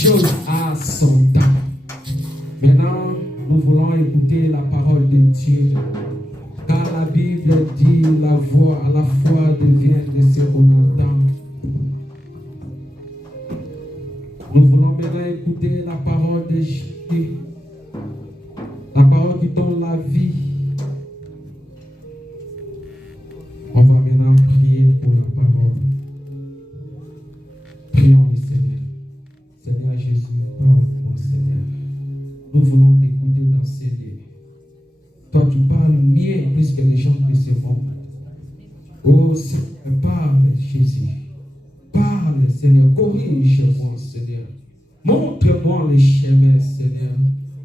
chose a son temps. Maintenant, nous voulons écouter la parole de Dieu. Car la Bible dit la voix à la fois devient de ce qu'on entend. Nous voulons maintenant écouter la parole de Jésus. La parole qui donne la vie. On va maintenant prier pour la parole. Prions le Seigneur. Seigneur Jésus, parle-moi, Seigneur. Nous voulons t'écouter dans ces lieux. Toi, tu parles mieux plus que les gens de ce monde. Oh Seigneur, parle, Jésus. Parle, Seigneur. Corrige-moi, Seigneur. Montre-moi les chemins, Seigneur.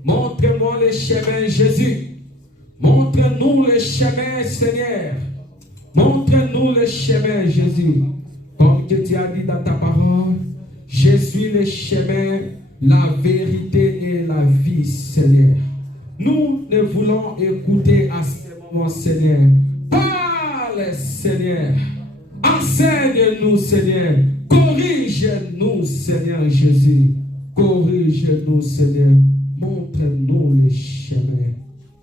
Montre-moi les chemins, Jésus. Montre-nous les chemins, Seigneur. Montre-nous les chemins, Jésus. Comme que tu as dit dans ta parole, je suis le chemin, la vérité et la vie, Seigneur. Nous ne voulons écouter à ce moment, Seigneur. Parle, Seigneur. Enseigne-nous, Seigneur. Corrige-nous, Seigneur Jésus. Corrige-nous, Seigneur. Montre-nous les chemins.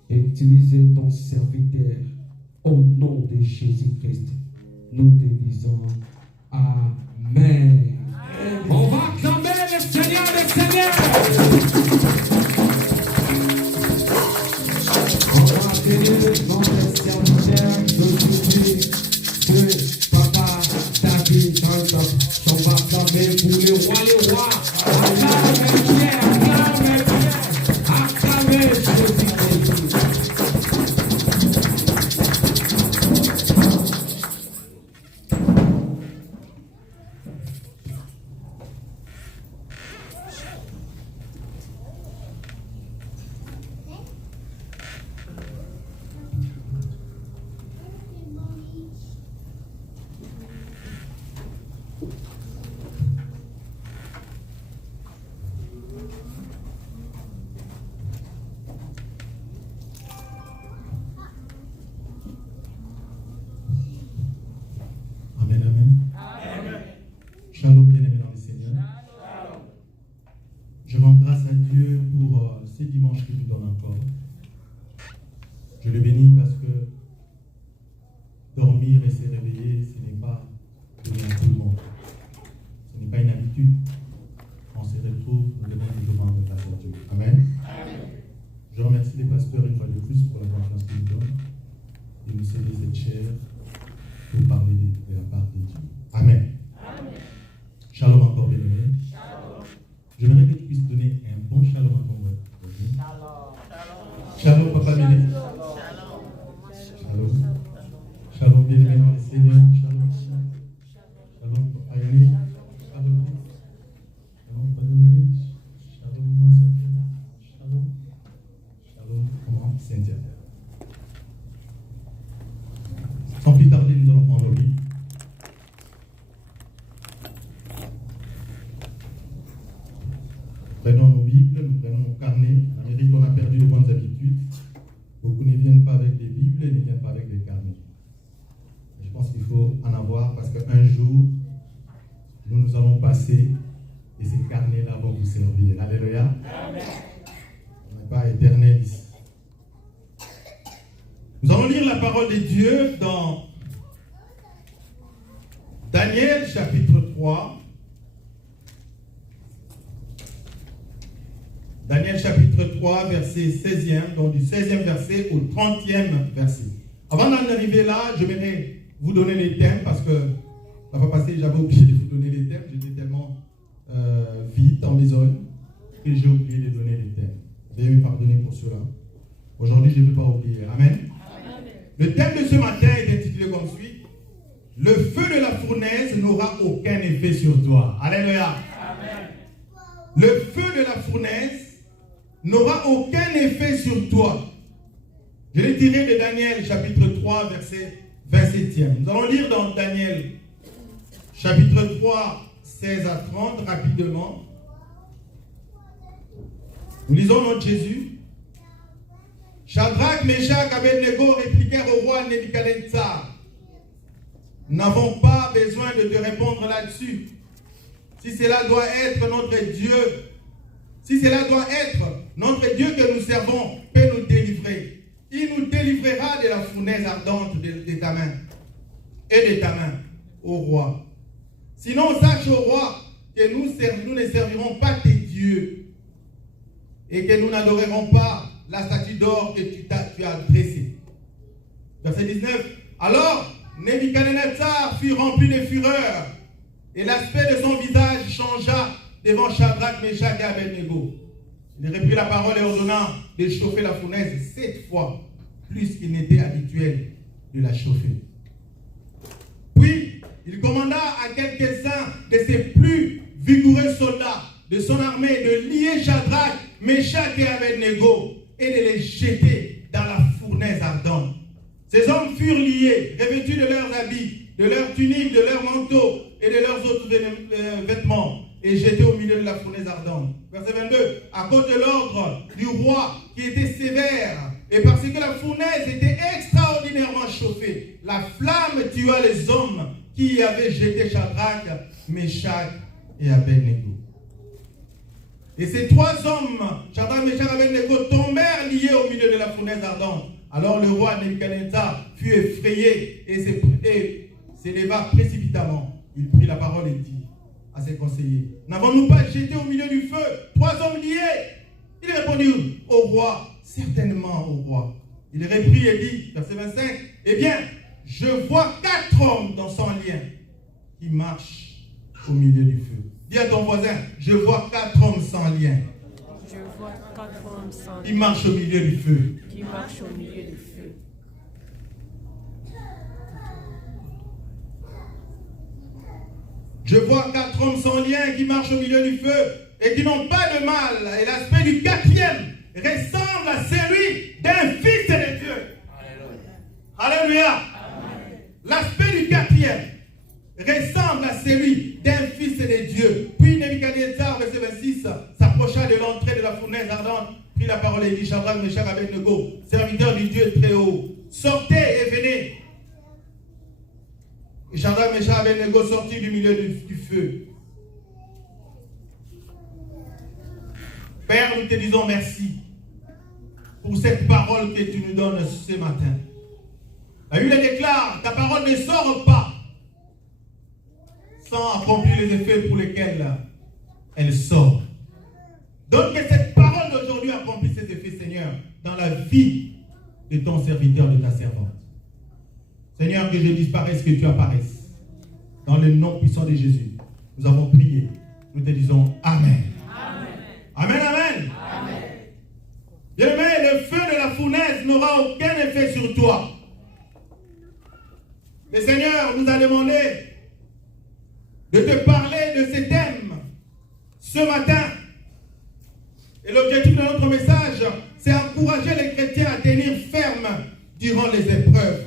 Utilisez ton serviteur. Au nom de Jésus-Christ, nous te disons Amen. On va acclamer le Seigneur, le Seigneur. On va accueillir notre serviteur d'aujourd'hui, que Papa David, on va acclamer pour le roi, les rois. Acclamez Pierre, acclamez Pierre, acclamez Jésus-Christ. Shalom, bien-aimés dans le Seigneur. Je rends grâce à Dieu pour ce dimanche qu'il nous donne encore. Je le bénis parce que dormir et se réveiller, ce n'est pas donné à tout le monde. Ce n'est pas une habitude. On se retrouve, nous devons toujours rendre grâce à Dieu. Amen. Je remercie les pasteurs une fois de plus pour la confiance qu'ils nous donnent et nous céder cette chair pour parler de la part de Dieu. Amen. Shalom encore, bien-aimé. J'aimerais que tu puisses donner un bon shalom à ton voisin. Shalom, papa béni. Shalom. Shalom, bien-aimé dans le Seigneur. Shalom. Shalom, papa Yannick. Shalom. Shalom, papa Dominique. Shalom, ma soeur. Shalom. Shalom, maman Cynthia. Sans plus tarder, nous allons prendre le lit. Prenons nos Bibles, nous prenons nos carnets. En Amérique, on a perdu de bonnes habitudes. Beaucoup ne viennent pas avec des Bibles et ne viennent pas avec des carnets. Je pense qu'il faut en avoir parce qu'un jour, nous allons passer et ces carnets-là vont vous servir. Alléluia. Amen. On n'est pas éternel ici. Nous allons lire la parole de Dieu dans Daniel chapitre 3. Daniel chapitre 3, verset 16e, donc du 16e verset au 30e verset. Avant d'en arriver là, je vais vous donner les thèmes parce que la fois passée, j'avais oublié de vous donner les thèmes. J'étais tellement vite en besogne que j'ai oublié de donner les thèmes. Veuillez me pardonner pour cela. Aujourd'hui, je ne vais pas oublier. Amen. Amen. Le thème de ce matin est intitulé comme suit: le feu de la fournaise n'aura aucun effet sur toi. Alléluia. Amen. Le feu de la fournaise n'aura aucun effet sur toi. Je l'ai tiré de Daniel chapitre 3 verset 27e. Nous allons lire dans Daniel chapitre 3 16 à 30 rapidement. Nous lisons notre Jésus. Shadrach, Meshach, Abednego répliquèrent au roi Nebuchadnezzar: nous n'avons pas besoin de te répondre là-dessus. si cela doit être notre Dieu, si cela doit être notre Dieu que nous servons, peut nous délivrer. Il nous délivrera de la fournaise ardente de ta main et de ta main, ô roi. Sinon, sache, ô roi, que nous ne servirons pas tes dieux et que nous n'adorerons pas la statue d'or que tu as dressée. Verset 19. Alors, Nebuchadnezzar fut rempli de fureur et l'aspect de son visage changea devant Shadrach, Meshach et Abednego. Il reprit la parole et ordonna de chauffer la fournaise 7 fois plus qu'il n'était habituel de la chauffer. Puis, il commanda à quelques-uns de ses plus vigoureux soldats de son armée de lier Shadrach, Meshach et Abednego et de les jeter dans la fournaise ardente. Ces hommes furent liés, revêtus de leurs habits, de leurs tuniques, de leurs manteaux et de leurs autres vêtements, et jetés au milieu de la fournaise ardente. Verset 22. À cause de l'ordre du roi qui était sévère, et parce que la fournaise était extraordinairement chauffée, la flamme tua les hommes qui y avaient jeté Shadrach, Meshach et Abednego. Et ces 3 hommes, Shadrach, Meshach et Abednego, tombèrent liés au milieu de la fournaise ardente. Alors le roi Nebuchadnezzar fut effrayé et s'éleva précipitamment. Il prit la parole et dit à ses conseillers: n'avons-nous pas jeté au milieu du feu 3 hommes liés? Ils répondirent: au roi, certainement au roi. Il reprit et dit, verset 25, eh bien, je vois 4 hommes dans son lien qui marchent au milieu du feu. Dis à ton voisin: je vois 4 hommes sans lien. Je vois 4 hommes sans Qui marchent au milieu du feu. Qui marchent au milieu du feu. Je vois 4 hommes sans lien qui marchent au milieu du feu et qui n'ont pas de mal. Et l'aspect du 4e ressemble à celui d'un fils de Dieu. Alléluia. L'aspect du 4e ressemble à celui d'un fils de Dieu. Puis Nebuchadnezzar, verset 26, s'approcha de l'entrée de la fournaise ardente, prit la parole et dit: Shadrach, Meshach, Abednego, serviteurs du Dieu très haut, sortez et venez. Et Shadrach, Meshach, Abednego sortit du milieu du feu. Père, nous te disons merci pour cette parole que tu nous donnes ce matin. La Bible déclare: ta parole ne sort pas sans accomplir les effets pour lesquels elle sort. Donc que cette parole d'aujourd'hui accomplisse ses effets, Seigneur, dans la vie de ton serviteur, de ta servante. Seigneur, que je disparaisse, que tu apparaisses. Dans le nom puissant de Jésus, nous avons prié. Nous te disons Amen. Amen. Amen, amen. Amen. Bien-aimé, le feu de la fournaise n'aura aucun effet sur toi. Le Seigneur nous a demandé de te parler de ces thèmes ce matin. Et l'objectif de notre message, c'est encourager les chrétiens à tenir ferme durant les épreuves.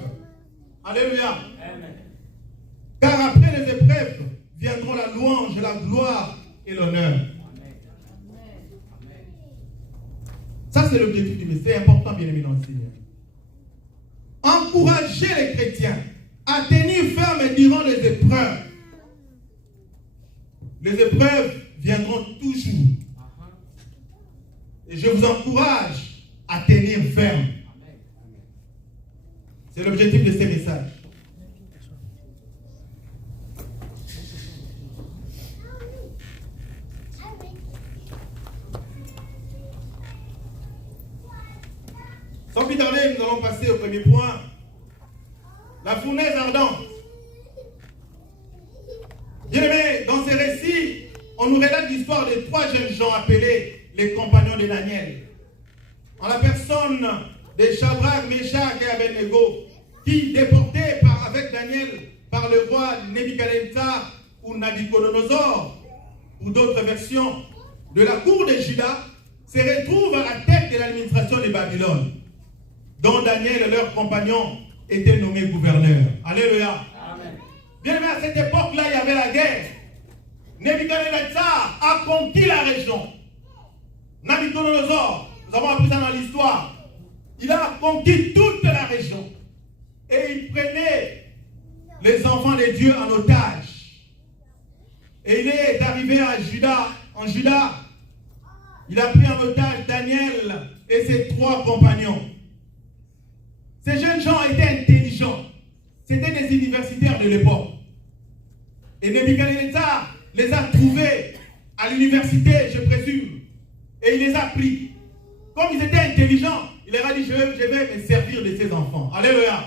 Alléluia. Amen. Car après les épreuves viendront la louange, la gloire et l'honneur. Ça, c'est l'objectif du message. C'est important, bien-aimé dans le Seigneur. Encourager les chrétiens à tenir ferme durant les épreuves. Les épreuves viendront toujours. Et je vous encourage à tenir ferme. C'est l'objectif de ces messages. Sans plus tarder, nous allons passer au premier point. La fournaise ardente. Bien-aimés, dans ces récits, on nous relate l'histoire de 3 jeunes gens appelés les compagnons de Daniel. En la personne de Shadrach, Meshach et Abednego, qui, déportés avec Daniel par le roi Nebuchadnezzar ou Nabuchodonosor, ou d'autres versions, de la cour de Juda, se retrouvent à la tête de l'administration de Babylone, dont Daniel et leurs compagnons étaient nommés gouverneurs. Alléluia. Amen. Bien aimé, à cette époque-là, il y avait la guerre. Nebuchadnezzar a conquis la région. Nabuchodonosor, nous avons appris ça dans l'histoire, il a conquis toute la région. Et il prenait les enfants de Dieu en otage. Et il est arrivé à Juda, en Juda. Il a pris en otage Daniel et ses 3 compagnons. Ces jeunes gens étaient intelligents. C'était des universitaires de l'époque. Et Nebuchadnezzar les a trouvés à l'université, je présume. Et il les a pris. Comme ils étaient intelligents, il leur a dit, je vais me servir de ces enfants. Alléluia.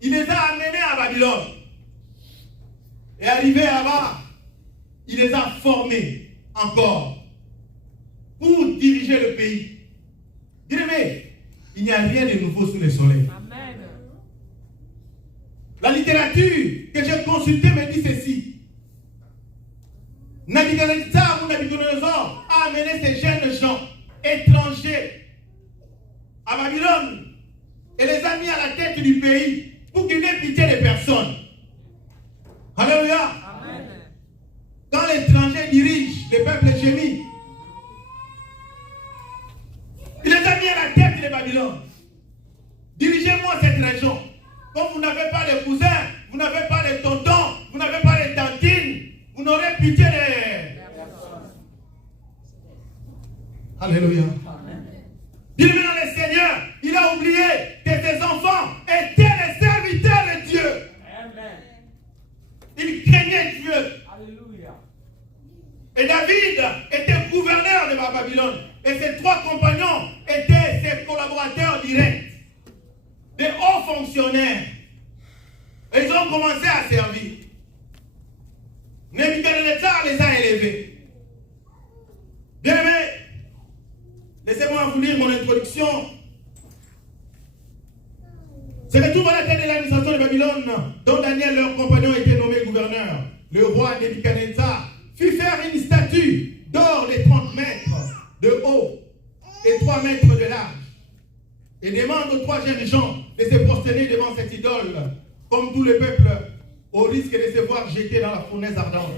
Il les a amenés à Babylone. Et arrivé là-bas, il les a formés encore pour diriger le pays. Bien-aimés, il n'y a rien de nouveau sous le soleil. Amen. La littérature que j'ai consultée me dit ceci. Nabuchodonosor a amené ces jeunes gens étrangers à Babylone et les a mis à la tête du pays pour qu'ils n'aient pitié des personnes. Alléluia. Amen. Quand l'étranger dirige, le peuple gémit. Il les a mis à la tête de Babylone. Dirigez-moi cette région. Comme vous n'avez pas de cousins, vous n'avez pas de tontons, vous n'avez pas de tantines, vous n'aurez pitié des... Alléluia. Bien-aimé dans le Seigneur, il a oublié que ses enfants étaient les serviteurs de Dieu. Amen. Il craignait Dieu. Alléluia. Et David était gouverneur de Babylone. Et ses 3 compagnons étaient ses collaborateurs directs. Des hauts fonctionnaires. Et ils ont commencé à servir. Nebuchadnezzar les a élevés. Bien-aimés, laissez-moi vous lire mon introduction. C'est le tout à la tête de l'administration de Babylone, dont Daniel, leur compagnon, était nommé gouverneur. Le roi Nebuchadnezzar fit faire une statue d'or de 30 mètres de haut et 3 mètres de large. Et demande aux 3 jeunes gens de se prosterner devant cette idole, comme tout le peuple, au risque de se voir jeter dans la fournaise ardente.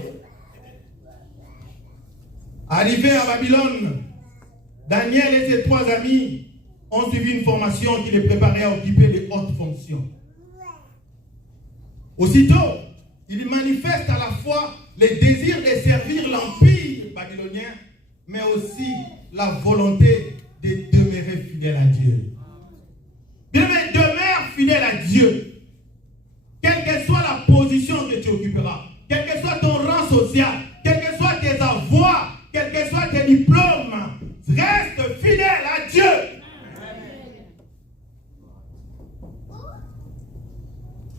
Arrivé à Babylone, Daniel et ses 3 amis ont suivi une formation qui les préparait à occuper les hautes fonctions. Aussitôt, ils manifestent à la fois le désir de servir l'empire babylonien, mais aussi la volonté de demeurer fidèle à Dieu. Bien-aimé, demeure fidèle à Dieu. Quelle que soit la position que tu occuperas, quel que soit ton rang social, quels que soient tes avoirs, quels que soient tes diplômes, reste fidèle à Dieu.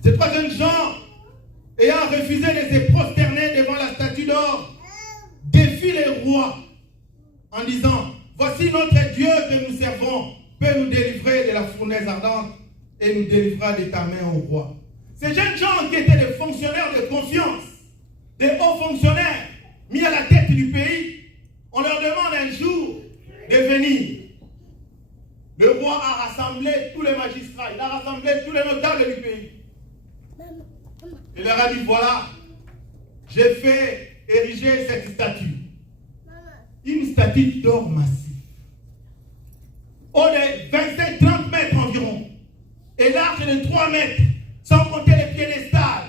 Ces 3 jeunes gens, ayant refusé de se prosterner devant la statue d'or, défient les rois en disant, voici notre Dieu que nous servons, peut nous délivrer de la fournaise ardente et nous délivrera de ta main au roi. Ces jeunes gens qui étaient des fonctionnaires de confiance, des hauts fonctionnaires mis à la tête du pays, on leur demande un jour de venir. Le roi a rassemblé tous les magistrats, il a rassemblé tous les notables du pays. Il leur a dit, voilà, j'ai fait ériger cette statue. Une statue d'or massif. Haut de 25-30 mètres environ. Et large de 3 mètres. Sans compter les piédestals.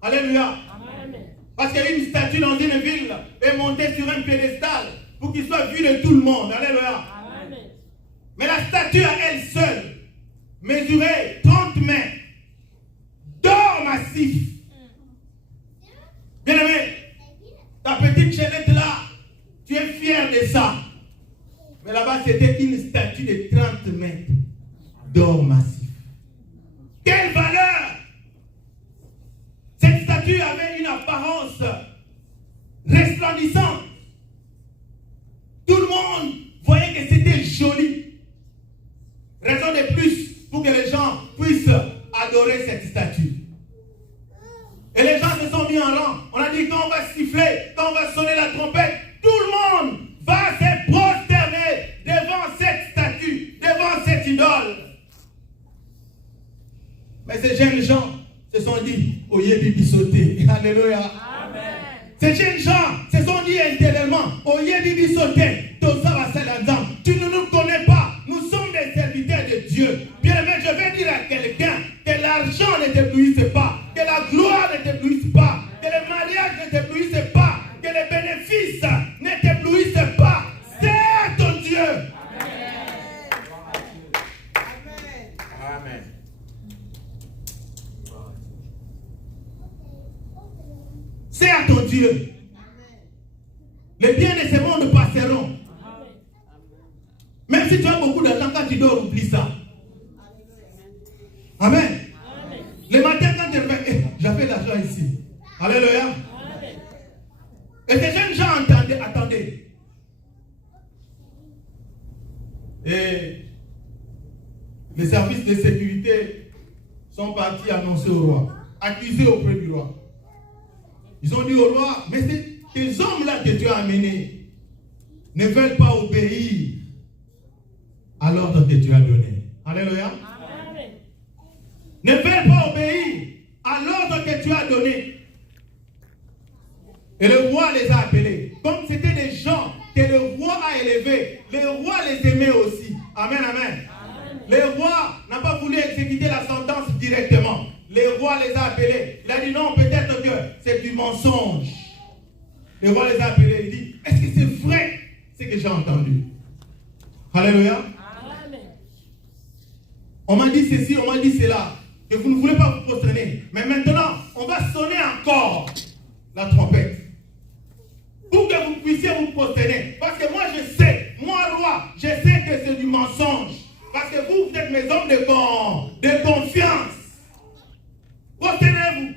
Alléluia. Amen. Parce qu'une statue dans une ville est montée sur un piédestal pour qu'il soit vu de tout le monde. Alléluia. Amen. Mais la statue à elle seule mesurait 30 mètres d'or massif. Bien aimé, ta petite chaînette là, tu es fier de ça. Mais là-bas, c'était une statue de 30 mètres d'or massif. Quelle valeur! Cette statue avait une apparence resplendissante. Tout le monde voyait que c'était joli. Raison de plus pour que les gens puissent adorer cette statue. Et les gens se sont mis en rang. On a dit quand on va siffler, quand on va sonner la trompette, tout le monde va se prosterner devant cette statue, devant cette idole. Mais ces jeunes gens se sont dit, Oye Bibi sauter. Alléluia. Amen. Ces jeunes gens se sont dit intérieurement, Oye Bibi sauter. Tu ne nous connais pas. Nous sommes des serviteurs de Dieu. Bien aimé, je vais dire à quelqu'un que l'argent ne t'éblouisse pas, que la gloire ne t'éblouisse pas, que le mariage ne t'éblouisse Les biens de ce monde passeront. Même si tu as beaucoup d'argent, quand tu dors, oublie ça. Amen. Le matin, quand tu reviens, j'avais l'argent ici. Alléluia. Et ces jeunes gens attendaient. Et les services de sécurité sont partis annoncer au roi, accuser auprès du roi. Ils ont dit au roi, mais ces hommes-là que tu as amenés ne veulent pas obéir à l'ordre que tu as donné. Alléluia. Amen. Ne veulent pas obéir à l'ordre que tu as donné. Et le roi les a appelés. Comme c'était des gens que le roi a élevés, le roi les aimait aussi. Amen, amen. Le roi n'a pas voulu exécuter la sentence directement. Le roi les a appelés. Il a dit non, peut-être que c'est du mensonge. Le roi les a appelés. Il dit, est-ce que c'est vrai ce que j'ai entendu? Alléluia. Amen. On m'a dit ceci, on m'a dit cela. Que vous ne voulez pas vous prosterner. Mais maintenant, on va sonner encore la trompette. Pour que vous puissiez vous prosterner. Parce que moi je sais, moi roi, je sais que c'est du mensonge. Parce que vous êtes mes hommes de confiance. Prosternez-vous.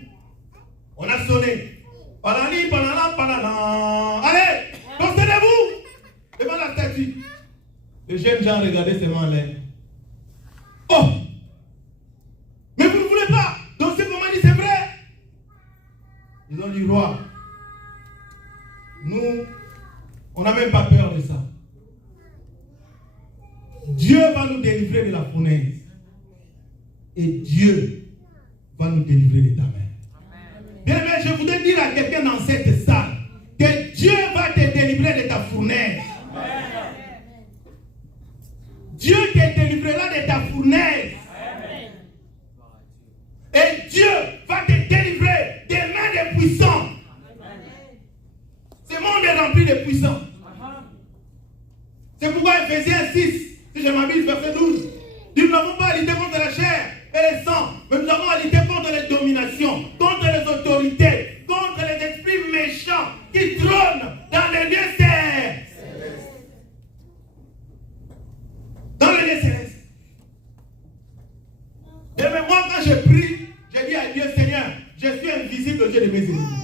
On a sonné. Palali, palala, palala. Allez, prosternez-vous devant la statue. Les jeunes gens regardaient ses mains là. Oh! Mais vous ne voulez pas. Donc c'est comment dit, c'est vrai. Ils ont dit, roi, nous, on n'a même pas peur de ça. Dieu va nous délivrer de la fournaise. Et Dieu va nous délivrer de ta main. Bien, mais je voudrais dire à quelqu'un dans cette salle que Dieu va te délivrer de ta fournaise. Dieu te délivrera de ta fournaise. Et Dieu va te délivrer des mains des puissants. Ce monde est rempli de puissants. C'est pourquoi Ephésiens 6, si je m'habille, verset 12, dit nous n'avons pas à lutter contre la chair et le sang, mais nous avons à lutter contre les dominations, contre les autorités, contre les esprits méchants qui trônent dans les lieux célestes. Dans les lieux célestes. Et même moi, quand je prie, je dis à Dieu, Seigneur, je suis invisible au Dieu de mes ennemis.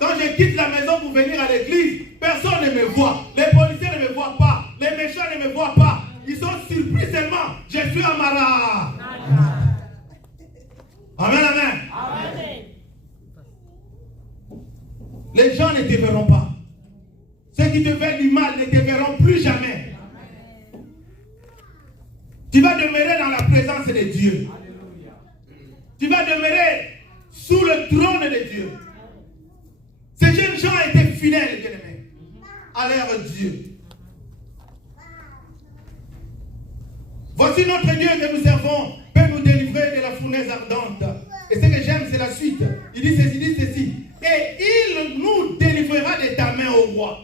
Quand je quitte la maison pour venir à l'église, personne ne me voit. Les policiers ne me voient pas. Les méchants ne me voient pas. Ils sont surpris seulement. Je suis Amara. Amen, amen. Amen. Les gens ne te verront pas. Ceux qui te veulent du mal ne te verront plus jamais. Tu vas demeurer dans la présence de Dieu. Tu vas demeurer sous le trône de Dieu. Ces jeunes gens étaient fidèles, bien-aimés, à leur Dieu. Voici notre Dieu que nous servons peut nous délivrer de la fournaise ardente. Et ce que j'aime, c'est la suite. Il dit ceci. Et il nous délivrera de ta main, au roi.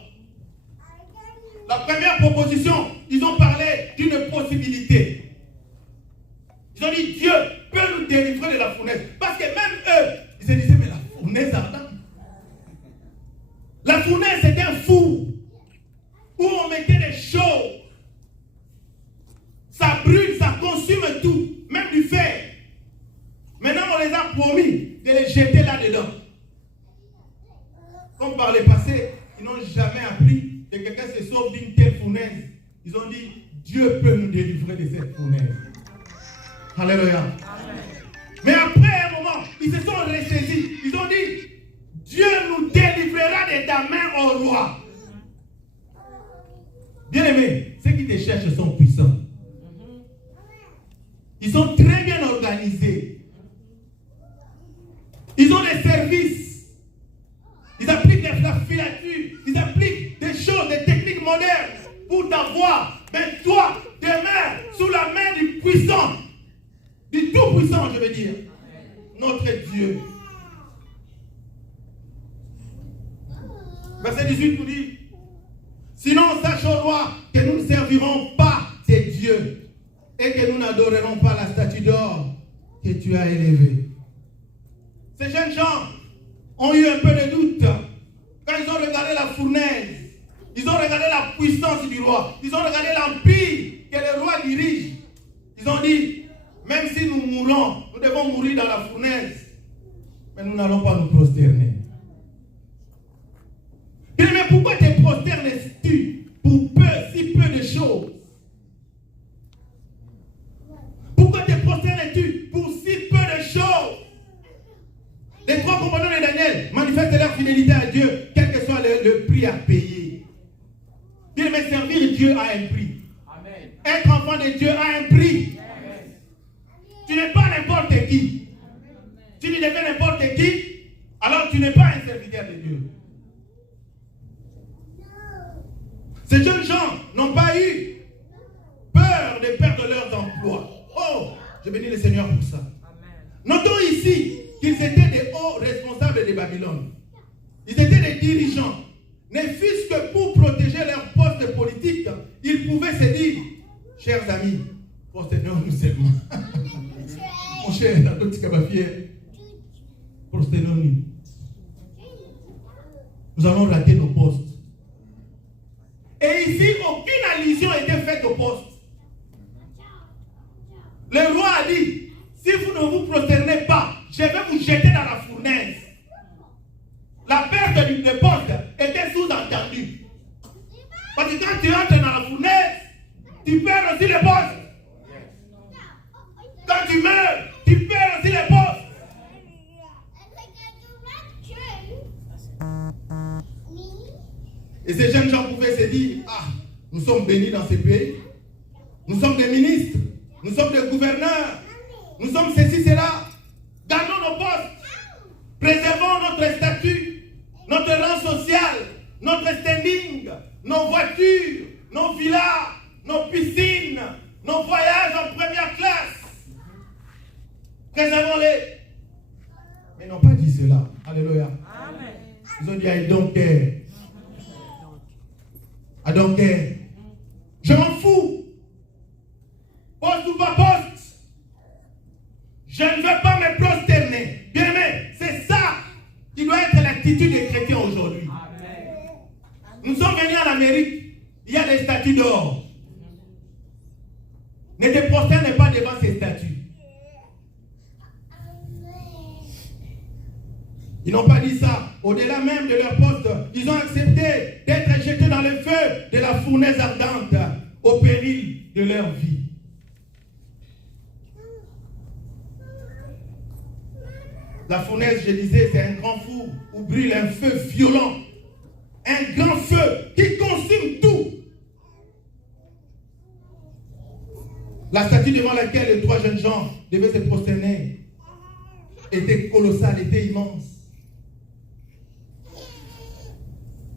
La première proposition, ils ont parlé d'une possibilité. Ils ont dit Dieu peut nous délivrer de la fournaise. Parce que même eux, ils se disaient, mais la fournaise ardente. La fournaise, c'était un four où on mettait des choses. Ça brûle, ça consume tout, même du fer. Maintenant, on les a promis de les jeter là-dedans. Comme par le passé, ils n'ont jamais appris que quelqu'un se sauve d'une telle fournaise. Ils ont dit, Dieu peut nous délivrer de cette fournaise. Alléluia. Mais après un moment, ils se sont ressaisis. Ils ont dit, Dieu nous délivrera de ta main, au roi. Bien-aimés, ceux qui te cherchent sont puissants. Ils sont très bien organisés. Ils ont des services. Ils appliquent la filature. Ils appliquent des choses, des techniques modernes pour t'avoir. Mais toi, demeure sous la main du puissant. Du tout-puissant, je veux dire. Notre Dieu. Verset 18 nous dit, sinon sache au roi que nous ne servirons pas tes dieux et que nous n'adorerons pas la statue d'or que tu as élevée. Ces jeunes gens ont eu un peu de doute quand ils ont regardé regardé la fournaise. Ils ont regardé la puissance du roi. Ils ont regardé l'empire que le roi dirige. Ils ont dit, même si nous mourons, nous devons mourir dans la fournaise. Mais nous n'allons pas nous prosterner. Mais pourquoi te prosternes-tu pour si peu de choses? Pourquoi te prosternes-tu pour si peu de choses? Les trois compagnons de Daniel manifestent leur fidélité à Dieu, quel que soit le prix à payer. Bien, mais servir Dieu a un prix. Amen. Être enfant de Dieu a un prix. Amen. Tu n'es pas n'importe qui. Si tu deviens n'importe qui, alors tu n'es pas un serviteur de Dieu. Ces jeunes gens n'ont pas eu peur de perdre leurs emplois. Oh, je bénis le Seigneur pour ça. Amen. Notons ici qu'ils étaient des hauts responsables de Babylone. Ils étaient des dirigeants. Ne fût-ce que pour protéger leur poste politique, ils pouvaient se dire, chers amis, prosternons-nous seulement. Mon cher, prosternons-nous. Nous allons rater nos postes. Et ici, aucune allusion était faite au poste. Le roi a dit, si vous ne vous prosternez pas, je vais vous jeter dans la fournaise. La perte du poste était sous-entendue. Parce que quand tu entres dans la fournaise, tu perds aussi le poste. Quand tu meurs, tu perds aussi le poste. Et ces jeunes gens pouvaient se dire, ah, nous sommes bénis dans ce pays. Nous sommes des ministres. Nous sommes des gouverneurs. Nous sommes ceci, cela. Gardons nos postes. Préservons notre statut, notre rang social, notre standing, nos voitures, nos villas, nos piscines, nos voyages en première classe. Préservons-les. Mais ils n'ont pas dit cela. Alléluia. Amen. Ils ont dit, I don't care. I don't care. Je m'en fous. Poste ou pas poste. Je ne veux pas me prosterner. Bien aimé, c'est ça qui doit être l'attitude des chrétiens aujourd'hui. Nous sommes venus en Amérique. Il y a des statues d'or. Ne te prosterne pas devant ces statues. Ils n'ont pas dit ça. Au-delà même de leur poste, ils ont accepté d'être jetés dans le feu de la fournaise ardente au péril de leur vie. La fournaise, je disais, c'est un grand four où brûle un feu violent. Un grand feu qui consume tout. La statue devant laquelle les trois jeunes gens devaient se prosterner était colossale, était immense.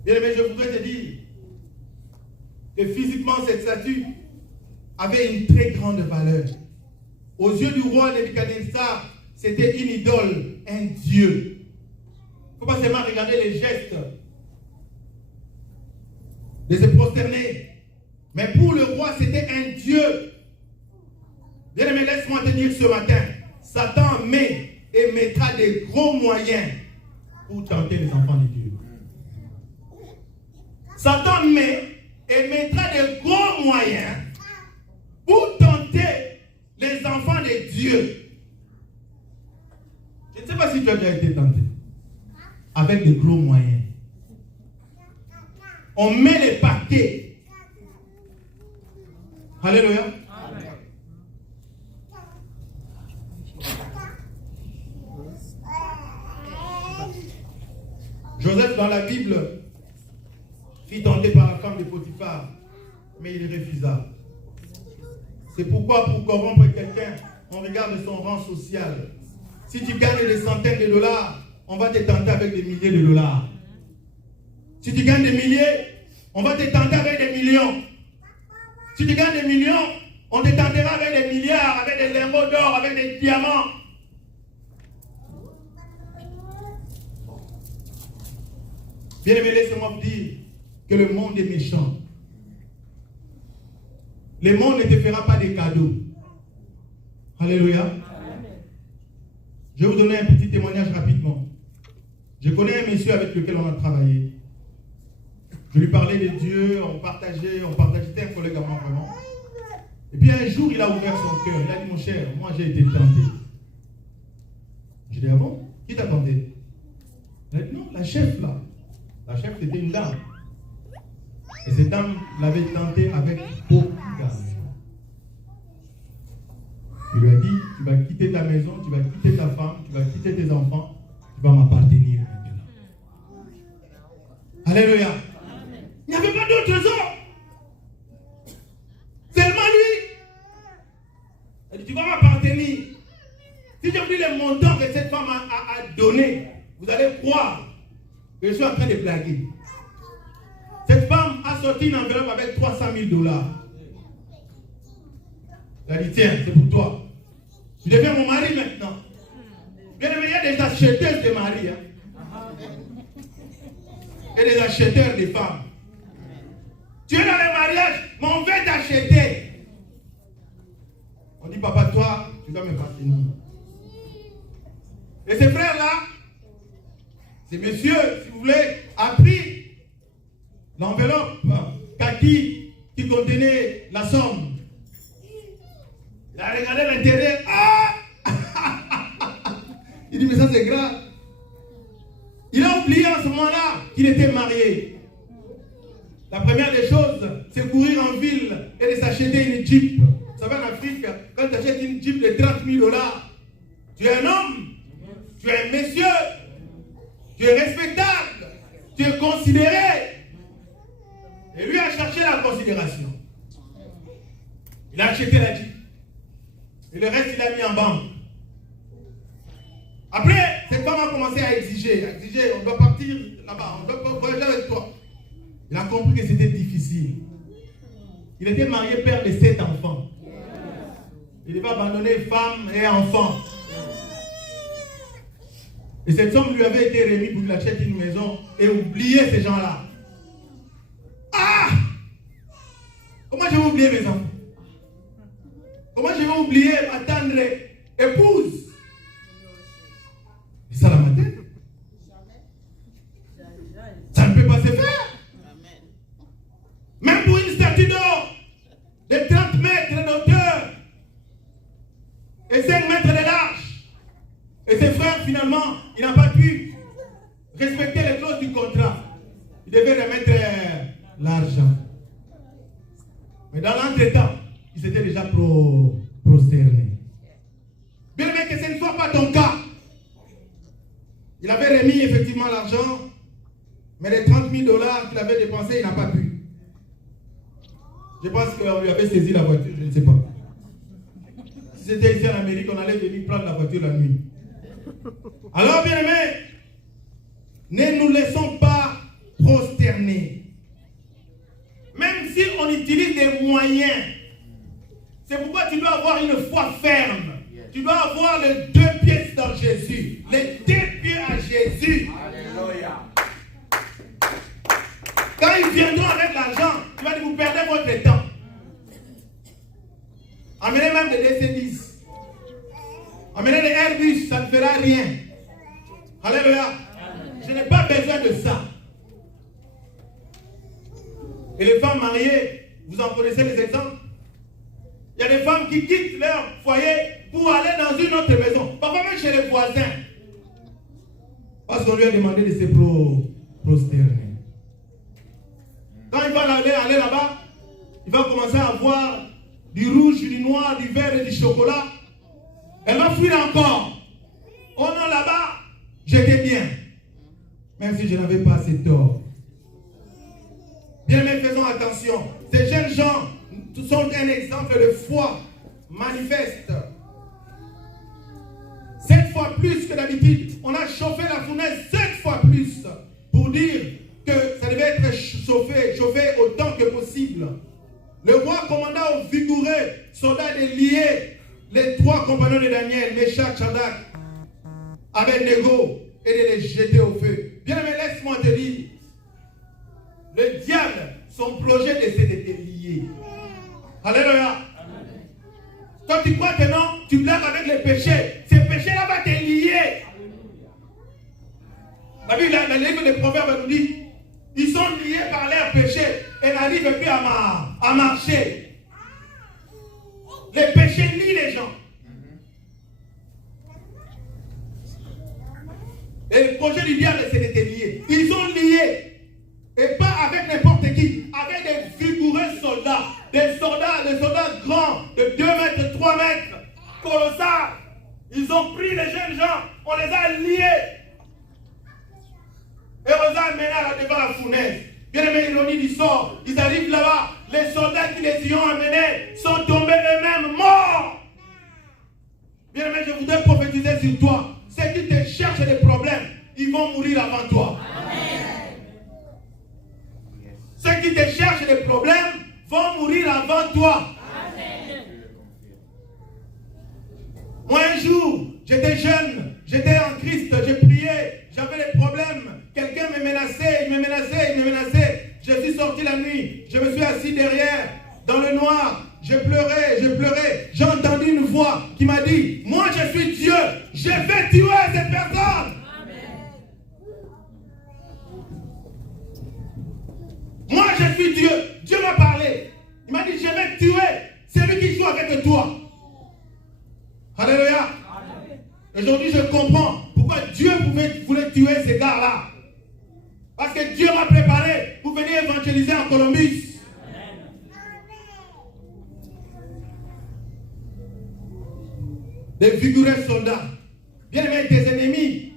Bien aimé, je voudrais te dire que physiquement cette statue avait une très grande valeur. Aux yeux du roi Nebuchadnezzar, c'était une idole, un dieu. Il ne faut pas seulement regarder les gestes de se prosterner. Mais pour le roi, c'était un dieu. Bien aimé, laisse-moi te dire ce matin, Satan met et mettra des gros moyens pour tenter les enfants de Dieu. Satan met et mettra des gros moyens pour tenter les enfants de Dieu. Je ne sais pas si tu as déjà été tenté avec de gros moyens. On met les paquets. Alléluia. Amen. Joseph dans la Bible fut tenté par la femme de Potiphar, mais il refusa. C'est pourquoi pour corrompre quelqu'un, on regarde son rang social. Si tu gagnes des centaines de dollars, on va te tenter avec des milliers de dollars. Si tu gagnes des milliers, on va te tenter avec des millions. Si tu gagnes des millions, on te tentera avec des milliards, avec des lingots d'or, avec des diamants. Bien aimé, laissez-moi vous dire que le monde est méchant. Le monde ne te fera pas des cadeaux. Alléluia. Je vais vous donner un petit témoignage rapidement. Je connais un monsieur avec lequel on a travaillé. Je lui parlais de Dieu, on partageait, c'était un collègue à moi vraiment. Et puis un jour, il a ouvert son cœur. Il a dit, mon cher, moi j'ai été tenté. Je dis, ah bon? Qui t'a tenté? Il a dit, non, la chef là. La chef c'était une dame. Et cette dame l'avait tenté avec beaucoup d'argent. Il lui a dit, tu vas quitter ta maison, tu vas quitter ta femme, tu vas quitter tes enfants, tu vas m'appartenir maintenant. Alléluia. Il n'y avait pas d'autres hommes. Seulement lui. Il dit, tu vas m'appartenir. Si je vous dis le montant que cette femme a donné, vous allez croire que je suis en train de blaguer. Cette femme a sorti une enveloppe avec 300 000 $. Elle a dit, tiens, c'est pour toi. Tu deviens mon mari maintenant. Bien aimé, il y a des acheteuses de mari. Et des acheteurs de femmes. Tu es dans le mariage, mais on veut t'acheter. On dit, papa, toi, tu dois me partenir. Et ces frères-là, ces messieurs, si vous voulez, a pris l'enveloppe kaki qui contenait la somme. Il a regardé l'intérieur. Ah! Il dit, mais ça c'est grave. Il a oublié en ce moment-là qu'il était marié. La première des choses, c'est courir en ville et de s'acheter une Jeep. Vous savez, en Afrique, quand tu achètes une Jeep de 30 000 $, tu es un homme, tu es un monsieur, tu es respectable, tu es considéré. Et lui a cherché la considération. Il a acheté la Jeep. Et le reste, il a mis en banque. Après, cette femme a commencé à exiger, on doit partir là-bas, on doit voyager avec toi. Il a compris que c'était difficile. Il était marié, père de 7 enfants. Il devait abandonner femme et enfants. Et cette somme lui avait été remise pour qu'il achète une maison et oublier ces gens-là. Ah! Comment je vais oublier mes enfants? Comment je vais oublier ma tendre épouse? C'est ça la matin. Ça ne peut pas se faire. Même pour une statue d'or de 30 mètres d'auteur et 5 mètres de large. Et ses frères, finalement, il n'a pas pu respecter les clauses du contrat. Il devait remettre l'argent. Mais dans l'entretemps, il s'était déjà prosterné. Bien aimé, que ce ne soit pas ton cas. Il avait remis effectivement l'argent, mais les 30 000 $ qu'il avait dépensés, il n'a pas pu. Je pense qu'on lui avait saisi la voiture, je ne sais pas. Si c'était ici en Amérique, on allait venir prendre la voiture la nuit. Alors, bien aimé, ne nous laissons pas prosterner. Même si on utilise des moyens, c'est pourquoi tu dois avoir une foi ferme. Tu dois avoir les 2 pieds dans Jésus. Les 2 pieds à Jésus. Alléluia. Quand ils viendront avec l'argent, tu vas dire, vous perdez votre temps. Amenez même des DC-10. Amenez des Airbus, ça ne fera rien. Alléluia. Je n'ai pas besoin de ça. Et les femmes mariées, vous en connaissez les exemples. Il y a des femmes qui quittent leur foyer pour aller dans une autre maison. Parfois même chez les voisins. Parce qu'on lui a demandé de se prosterner. Quand il va aller là-bas, il va commencer à avoir du rouge, du noir, du vert et du chocolat. Elle va fuir encore. Oh non, là-bas, j'étais bien. Même si je n'avais pas assez tort. Bien, mais faisons attention. Ces jeunes gens sont un exemple de foi manifeste. 7 fois plus que d'habitude. On a chauffé la fournaise 7 fois plus pour dire que ça devait être chauffé autant que possible. Le roi commanda aux vigoureux soldats de lier les 3 compagnons de Daniel, Meshach, Shadrach, Abednego, et de les jeter au feu. Bien aimé, laisse-moi te dire, le diable, son projet c'est de te lier. Alléluia. Toi tu crois que non, tu blagues avec les péchés. Ces péchés-là vont te lier. La Bible, dans le livre des Proverbes nous dit, ils sont liés par leur n'arrive plus à marcher. Les péchés lient les gens. Et le projet du diable, c'est de te lier. Ils sont liés. Et pas avec n'importe qui. Avec des vigoureux soldats. Des soldats grands. De 2 mètres, 3 mètres. Colossales. Ils ont pris les jeunes gens. On les a liés. Et on les a amenés devant la fournaise. Bien aimé, l'ironie du sort. Ils arrivent là-bas. Les soldats qui les y ont amenés sont tombés eux-mêmes morts. Bien aimé, je voudrais prophétiser sur toi. Ceux qui te cherchent des problèmes, ils vont mourir avant toi. Amen. Ceux qui te cherchent des problèmes vont mourir avant toi. Amen. Moi, un jour, j'étais jeune, j'étais en Christ, j'ai prié, j'avais des problèmes. Quelqu'un me menaçait, il me menaçait. Je suis sorti la nuit, je me suis assis derrière, dans le noir. Je pleurais. J'ai entendu une voix qui m'a dit, moi je suis Dieu, je vais tuer cette personne. Amen. Moi je suis Dieu. Dieu m'a parlé. Il m'a dit, je vais tuer celui qui joue avec toi. Alléluia. Aujourd'hui je comprends pourquoi Dieu voulait tuer ces gars-là. Parce que Dieu m'a préparé pour venir évangéliser en Colombie. Des vigoureux soldats. Bien aimé, tes ennemis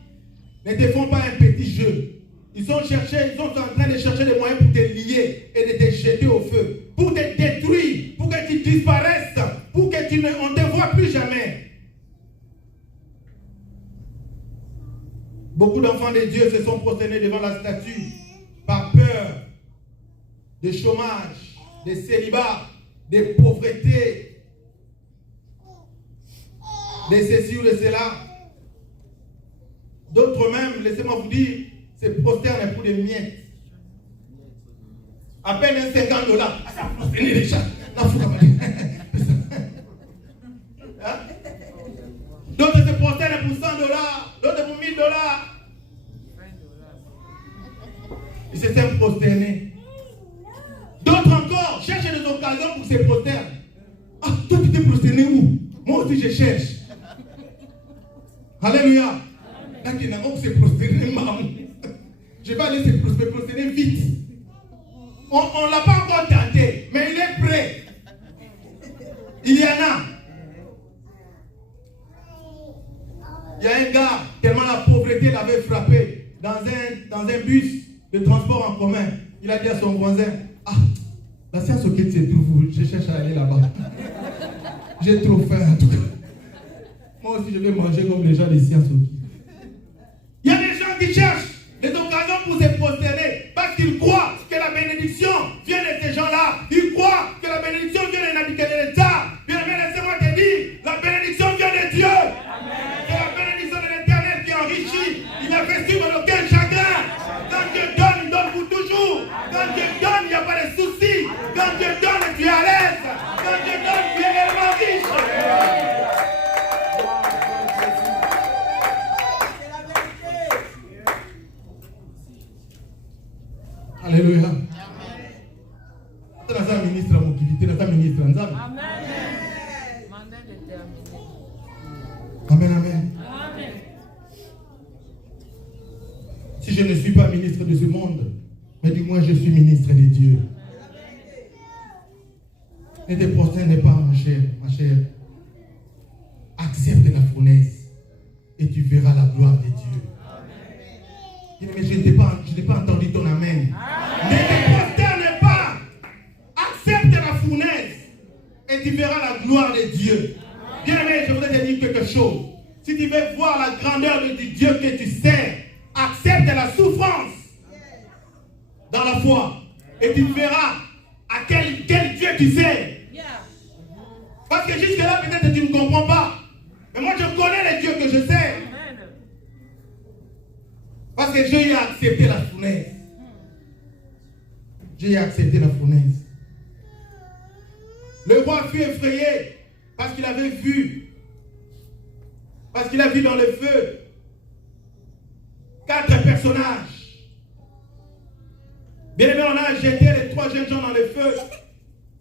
ne te font pas un petit jeu. Ils sont en train de chercher des moyens pour te lier et de te jeter au feu. Pour te détruire, pour que tu disparaisses, pour que on ne te voit plus jamais. Beaucoup d'enfants de Dieu se sont prosternés devant la statue par peur de chômage, de célibat, de pauvreté, de ceci ou de cela. D'autres même, laissez-moi vous dire, se prosternent pour des miettes. À peine un $50. Ah, ça prosterne les chats. D'autres se prosternent pour $100, d'autres pour $1000. Ils se sont prosternés. D'autres encore cherchent des occasions pour se prosterner. Ah, toi tu t'es prosterné où? Moi aussi je cherche. Alléluia. Je vais aller se prosterner vite. On ne l'a pas encore tenté, mais il est prêt. Il y en a. Il y a un gars, tellement la pauvreté l'avait frappé, dans un bus de transport en commun. Il a dit à son voisin, ah, la science auquel tu trouves, je cherche à aller là-bas. J'ai trop faim en tout cas. Moi aussi je vais manger comme les gens des sciences auquel. Il y a des gens qui cherchent des occasions pour se prosterner parce qu'ils croient que la bénédiction vient de ces gens-là. Ils croient que la bénédiction vient de Nabucodonosor. Bien aimé, laissez-moi te dire, la bénédiction vient de Dieu. C'est la bénédiction de l'Éternel qui enrichit. Il n'a fait suivre aucun chagrin. Quand Dieu donne, il donne pour toujours. Quand Dieu donne, il n'y a pas de soucis. Quand Dieu donne, tu es à l'aise. Quand Dieu donne, tu es réellement riche. Alléluia. Tu es un ministre à mon tu es un ministre à Nzam. Amen, amen. Si je ne suis pas ministre de ce monde, mais du moins je suis ministre de Dieu. Ne te prosterne pas, ma chère. Accepte la fournaise et tu verras la gloire de Dieu. Mais je n'ai pas entendu ton amen. Ne te prosterne pas. Accepte la fournaise et tu verras la gloire de Dieu. Bien aimé, je voudrais te dire quelque chose. Si tu veux voir la grandeur du Dieu que tu sers, accepte la souffrance dans la foi et tu verras à quel Dieu tu sers. Parce que jusque-là, peut-être tu ne comprends pas. Mais moi, je connais les dieux que je sers. Parce que j'ai accepté la fournaise. J'ai accepté la fournaise. Le roi fut effrayé parce qu'il avait vu. Parce qu'il a vu dans le feu 4 personnages. Bien aimé, on a jeté les 3 jeunes gens dans le feu.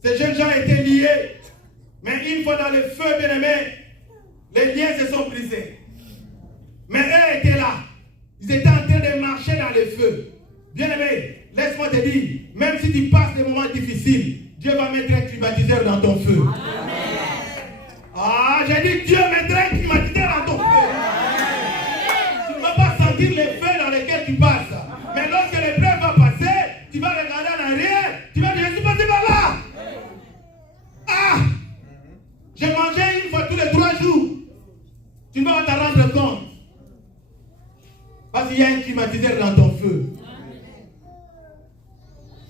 Ces jeunes gens étaient liés. Mais une fois dans le feu, bien aimé, les liens se sont brisés. Mais eux étaient là. Ils étaient en train de marcher dans le feu. Bien aimé, laisse-moi te dire, même si tu passes des moments difficiles, Dieu va mettre un climatiseur dans ton feu. Amen. Ah, j'ai dit Dieu mettra un climatiseur dans ton feu. Tu ne vas pas sentir les feux dans lesquels tu passes. Mais lorsque l'épreuve va passer, tu vas regarder en arrière, tu vas dire, je suis passé par là. Ah, j'ai mangé une fois tous les 3 jours. Tu ne vas pas t'en rendre compte. Parce qu'il y a un climatiseur dans ton feu.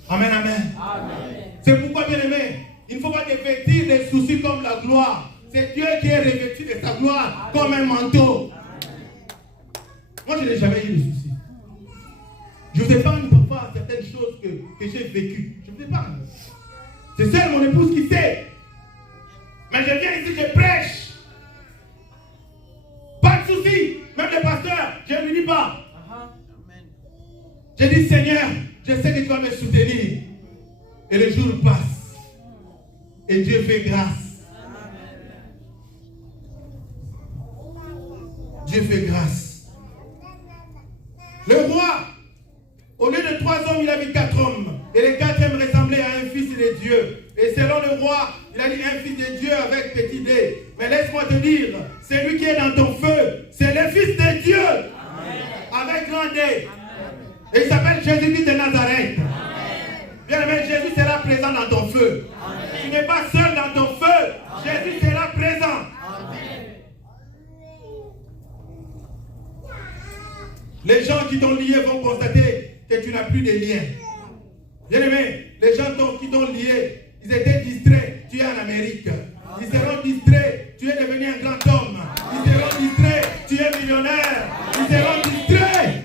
Amen, amen. Amen. C'est pourquoi, bien aimé, il ne faut pas te vêtir des soucis comme la gloire. C'est Dieu qui est revêtu de sa gloire comme un manteau. Moi, je n'ai jamais eu de soucis. Je vous épargne parfois certaines choses que j'ai vécues. Je vous épargne. C'est seule mon épouse qui sait. Mais je viens ici, je prêche. Pas de soucis. Même le pasteur, je ne lui dis pas. Je dis, Seigneur, je sais que tu vas me soutenir. Et le jour passe. Et Dieu fait grâce. Dieu fait grâce. Le roi, au lieu de 3 hommes, il a mis 4 hommes. Et les 4e ressemblaient à un fils de Dieu. Et selon le roi, il a dit un fils de Dieu avec petit d. Mais laisse-moi te dire, celui qui est dans ton feu, c'est le fils de Dieu. Amen. Avec grand D. Amen. Et il s'appelle Jésus-Christ de Nazareth. Bien aimé, Jésus sera présent dans ton feu. Amen. Tu n'es pas seul dans ton feu. Amen. Jésus sera présent. Amen. Les gens qui t'ont lié vont constater que tu n'as plus de liens. Bien aimé, les gens qui t'ont lié, ils étaient distraits. Tu es en Amérique. Ils seront distraits. Tu es devenu un grand homme. Ils seront distraits. Tu es millionnaire. Ils seront distraits.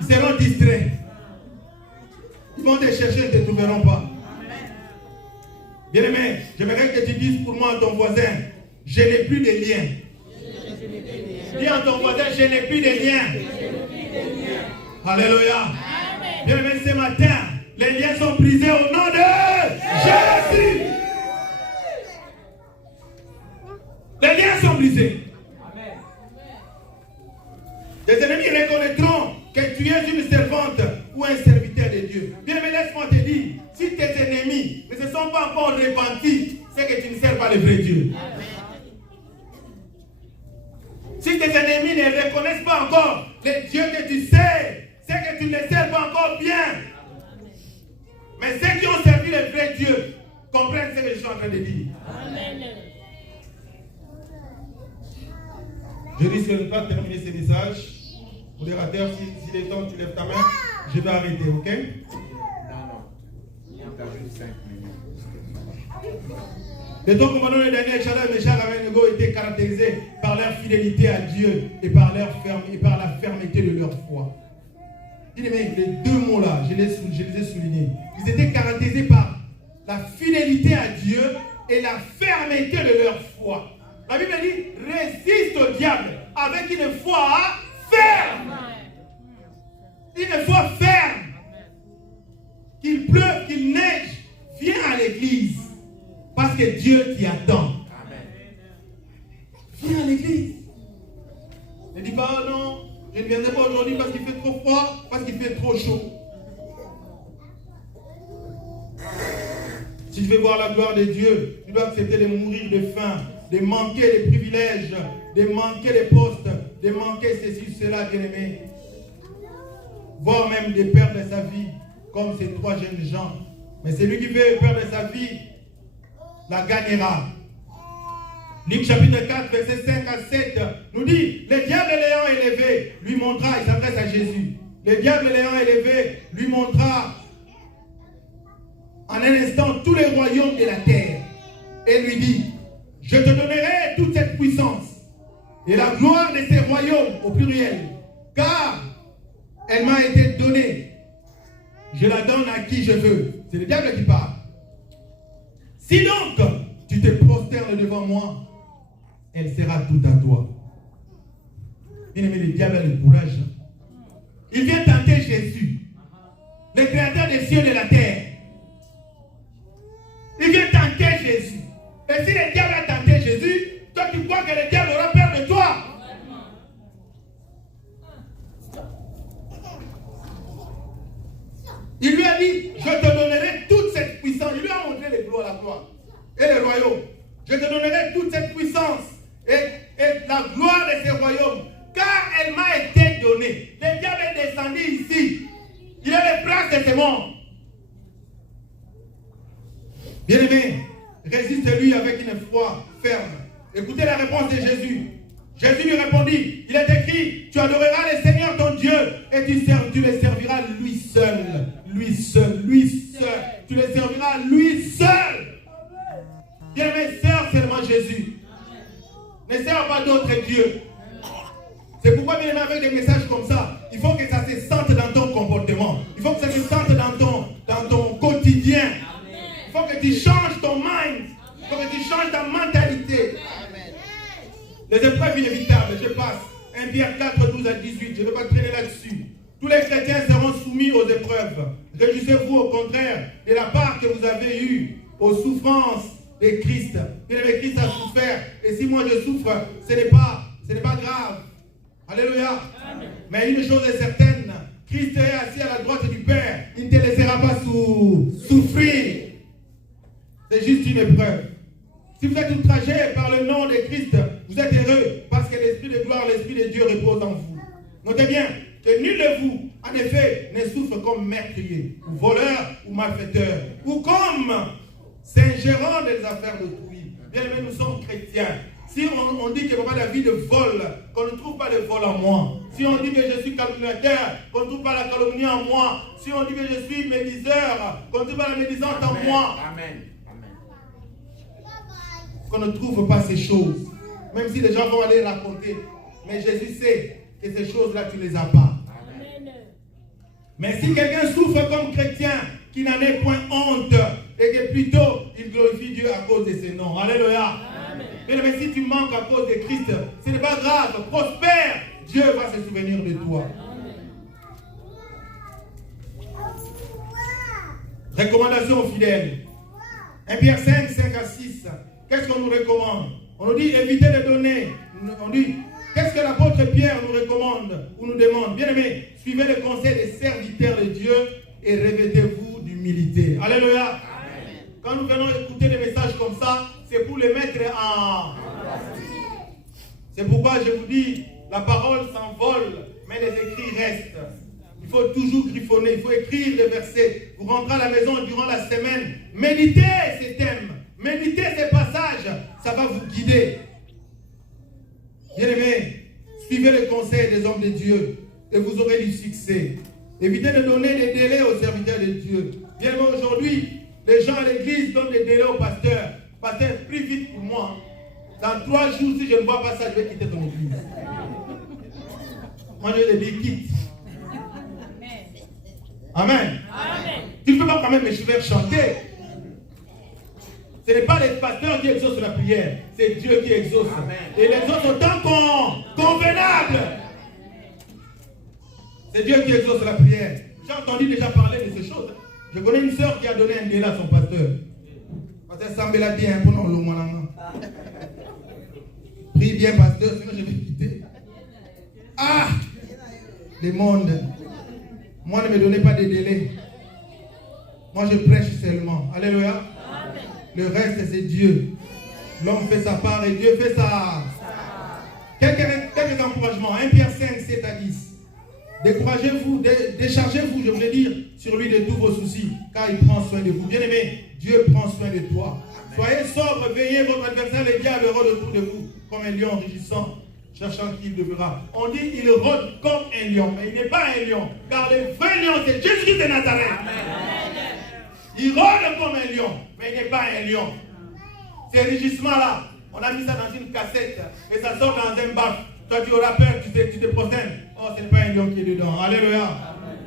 Ils seront distraits. Ils vont te chercher, ils ne te trouveront pas. Bien aimé, j'aimerais que tu dises pour moi à ton voisin, je n'ai plus de liens. Dis à ton voisin, je n'ai plus de liens. Alléluia. Bien aimé, ce matin, les liens sont brisés au nom de Jésus. Les liens sont brisés. Les ennemis reconnaîtront que tu es une servante ou un serviteur de Dieu. Bien aimé, laisse-moi te dire, si tes ennemis ne se sont pas encore repentis, c'est que tu ne sers pas le vrai Dieu. Si tes ennemis ne reconnaissent pas encore le Dieu que tu sers, c'est que tu ne le sers pas encore bien. Mais ceux qui ont servi le vrai Dieu comprennent ce que je suis en train de dire. Amen. Je risque de ne pas terminer ce message. Modérateur, s'il est temps, tu lèves ta main. Je vais arrêter, ok? Non. Les trois commandants de Daniel, Shadrach, Meshach et Abednego étaient caractérisés par leur fidélité à Dieu et par la fermeté de leur foi. Les 2 mots-là, je les ai soulignés. Ils étaient caractérisés par la fidélité à Dieu et la fermeté de leur foi. La Bible dit, résiste au diable avec une foi ferme. Une foi ferme. Qu'il pleuve, qu'il neige, viens à l'église. Parce que Dieu t'y attend. Viens à l'église. Ne dis pas, oh non, je ne viendrai pas aujourd'hui parce qu'il fait trop froid, parce qu'il fait trop chaud. Si tu veux voir la gloire de Dieu, tu dois accepter de mourir de faim, de manquer les privilèges, de manquer les postes, de manquer ceci, cela, bien aimé. Voire même de perdre sa vie, comme ces 3 jeunes gens. Mais celui qui veut perdre sa vie, la gagnera. Luc chapitre 4, verset 5 à 7 nous dit, le diable l'ayant élevé, lui montra, il s'adresse à Jésus, le diable l'ayant élevé, lui montra en un instant tous les royaumes de la terre et lui dit, je te donnerai toute cette puissance et la gloire de ces royaumes au pluriel, car elle m'a été donnée. Je la donne à qui je veux. C'est le diable qui parle. Si donc tu te prosternes devant moi, elle sera toute à toi. Bien aimé, le diable a le courage Il vient tenter Jésus, le créateur des cieux et de la terre. Il vient tenter Jésus. Et si le diable a tenté Jésus, toi tu crois que le diable aura peur de toi? Il lui a dit, je te donnerai toute cette puissance. Il lui a montré les gloires, la gloire et le royaume. Je te donnerai toute cette puissance et la gloire de ce royaume, car elle m'a été donnée. Le diable est descendu ici. Il est le prince de ce monde. Bien-aimé, résiste-lui avec une foi ferme. Écoutez la réponse de Jésus. Jésus lui répondit, il est écrit, tu adoreras le Seigneur ton Dieu et tu le serviras lui seul. Lui seul, lui seul. Tu le serviras lui seul. Bien-aimé, sers seulement Jésus. Ne sers pas d'autres dieux. C'est pourquoi, bien aimé, avec des messages comme ça, il faut que ça se sente dans ton comportement. Il faut que ça se sente dans ton quotidien. Il faut que tu changes ton mind. Il faut que tu changes ta mentalité. Les épreuves inévitables, je passe. 1 Pierre 4, 12 à 18. Je ne vais pas traîner là-dessus. Tous les chrétiens seront soumis aux épreuves. Réjouissez-vous au contraire de la part que vous avez eue aux souffrances de Christ. Bien-aimé, Christ a souffert. Et si moi je souffre, ce n'est pas grave. Alléluia. Amen. Mais une chose est certaine, Christ est assis à la droite du Père. Il ne te laissera pas souffrir. C'est juste une épreuve. Si vous êtes outragé par le nom de Christ, vous êtes heureux parce que l'Esprit de gloire, l'Esprit de Dieu repose en vous. Notez bien que nul de vous, en effet, ne souffre comme meurtrier, ou voleur, ou malfaiteur, ou comme s'ingérant des affaires d'autrui. Bien aimé, nous sommes chrétiens. Si on dit que papa David vole, qu'on ne trouve pas le vol en moi. Si on dit que je suis calomniateur, qu'on ne trouve pas la calomnie en moi. Si on dit que je suis médiseur, qu'on ne trouve pas la médisante en moi. Amen. Qu'on ne trouve pas ces choses. Même si les gens vont aller raconter. Mais Jésus sait que ces choses-là, tu ne les as pas. Amen. Mais si quelqu'un souffre comme chrétien, qui n'en ait point honte, et que plutôt il glorifie Dieu à cause de ses noms. Alléluia. Mais si tu manques à cause de Christ, ce n'est pas grave. Prospère. Dieu va se souvenir de toi. Recommandation aux fidèles. 1 Pierre 5, 5 à 6. Qu'est-ce qu'on nous recommande? On nous dit évitez de donner. On dit, qu'est-ce que l'apôtre Pierre nous recommande ou nous demande? Bien aimé, suivez le conseil des serviteurs de Dieu et revêtez-vous d'humilité. Alléluia. Amen. Quand nous venons écouter des messages comme ça, c'est pour les mettre en... C'est pourquoi je vous dis, la parole s'envole, mais les écrits restent. Il faut toujours griffonner, il faut écrire des versets. Vous rentrez à la maison durant la semaine, méditez ces thèmes, méditez ces passages, ça va vous guider. Bien-aimés, suivez le conseil des hommes de Dieu et vous aurez du succès. Évitez de donner des délais aux serviteurs de Dieu. Bien-aimés, aujourd'hui, les gens à l'église donnent des délais au pasteur. Pasteur, prie vite pour moi. Dans 3 jours, si je ne vois pas ça, je vais quitter ton église. Moi, je lui dis, quitte. Amen. Amen. Tu ne peux pas quand même me faire chanter. Ce n'est pas les pasteurs qui exaucent la prière, c'est Dieu qui exauce. Amen. Et les autres sont tant convenables. C'est Dieu qui exauce la prière. J'ai entendu déjà parler de ces choses. Je connais une sœur qui a donné un délai à son pasteur. Pasteur Sambela bien pour nous le monaman. Prie bien, pasteur, sinon je vais quitter. Ah! Le monde. Moi, ne me donnez pas de délai. Moi, je prêche seulement. Alléluia. Amen. Le reste, c'est Dieu. L'homme fait sa part et Dieu fait sa... Quelques encouragements. 1 Pierre 5, 7 à 10. Découragez-vous, déchargez-vous, je voulais dire, sur lui de tous vos soucis, car il prend soin de vous. Bien-aimé, Dieu prend soin de toi. Soyez sobre, veillez, votre adversaire, le diable, rôde autour de vous, comme un lion rugissant, cherchant qui il devra. On dit, il rôde comme un lion, mais il n'est pas un lion, car le vrai lion, c'est Jésus de Nazareth. Amen. Il rôde comme un lion, mais il n'est pas un lion. Ces rugissements-là, on a mis ça dans une cassette, et ça sort dans un bac. Toi, tu auras peur, tu te prosternes. Oh, ce n'est pas un lion qui est dedans. Alléluia. Amen.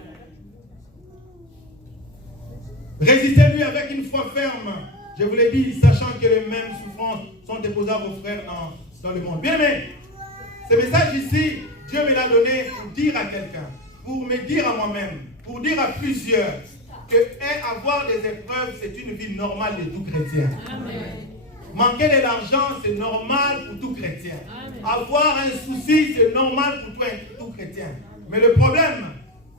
Résistez-lui avec une foi ferme. Je vous l'ai dit, sachant que les mêmes souffrances sont déposées à vos frères dans le monde. Bien aimé, ce message ici, Dieu me l'a donné pour dire à quelqu'un. pour me dire à moi-même, pour dire à plusieurs, que avoir des épreuves, c'est une vie normale de tout chrétien. Amen. Manquer de l'argent, c'est normal pour tout chrétien. Amen. Avoir un souci, c'est normal pour tout chrétien. Mais le problème,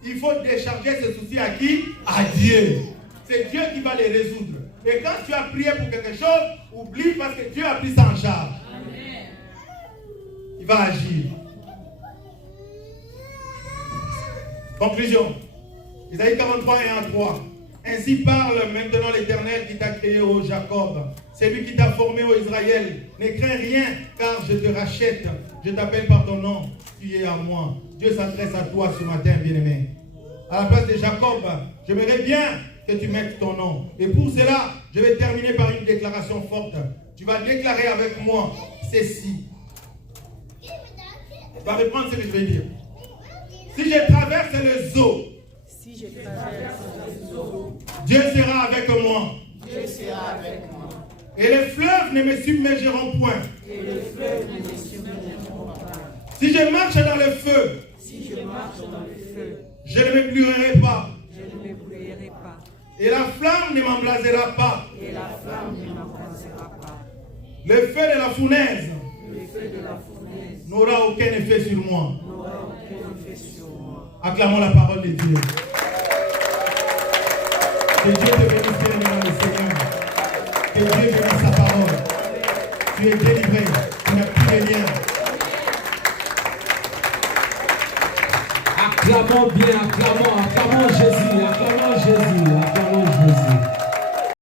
il faut décharger ce souci à qui? À Dieu. C'est Dieu qui va les résoudre. Et quand tu as prié pour quelque chose, oublie parce que Dieu a pris ça en charge. Amen. Il va agir. Conclusion. Isaïe 43 et 1, 3. Ainsi parle maintenant l'Éternel qui t'a créé, ô Jacob. C'est lui qui t'a formé, ô Israël. Ne crains rien, car je te rachète. Je t'appelle par ton nom. Tu es à moi. Dieu s'adresse à toi ce matin, bien-aimé. À la place de Jacob, j'aimerais bien que tu mettes ton nom. Et pour cela, je vais terminer par une déclaration forte. Tu vas déclarer avec moi ceci. Tu vas reprendre ce que je vais dire. Si je traverse les eaux, Dieu sera avec moi. Dieu sera avec moi. Et les fleuves ne me submergeront point. Et les fleuves ne me submergeront pas. Si je marche dans le feu, Si je marche dans le feu, je ne me brûlerai pas. je ne me brûlerai pas. Et la flamme ne m'embrasera pas. Et la flamme ne m'embrasera pas. Le feu de la fournaise Le feu de la fournaise n'aura aucun effet sur moi. n'aura aucun effet sur moi. Acclamons la parole de Dieu. Que Dieu te bénisse, bien-aimé dans le Seigneur. Que Dieu bénisse sa parole. Tu es délivré. Tu n'as plus de lien. Acclamons bien, acclamons.